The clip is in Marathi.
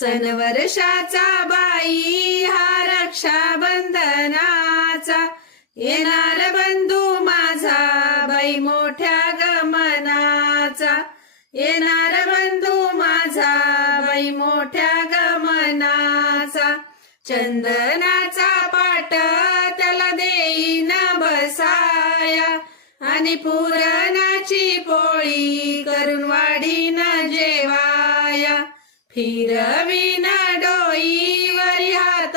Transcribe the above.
सन वर्षाचा बाई हा रक्षाबंधनाचा, येणार बंधू माझा बाई मोठ्या गमनाचा, येणार बंधू माझा बाई मोठ्या गमनाचा. चंदनाचा पाट त्याला देईन बसाया, आणि पुरणाची पोळी करून वाढीन जेवाया. फिरवीन डोईवरी हात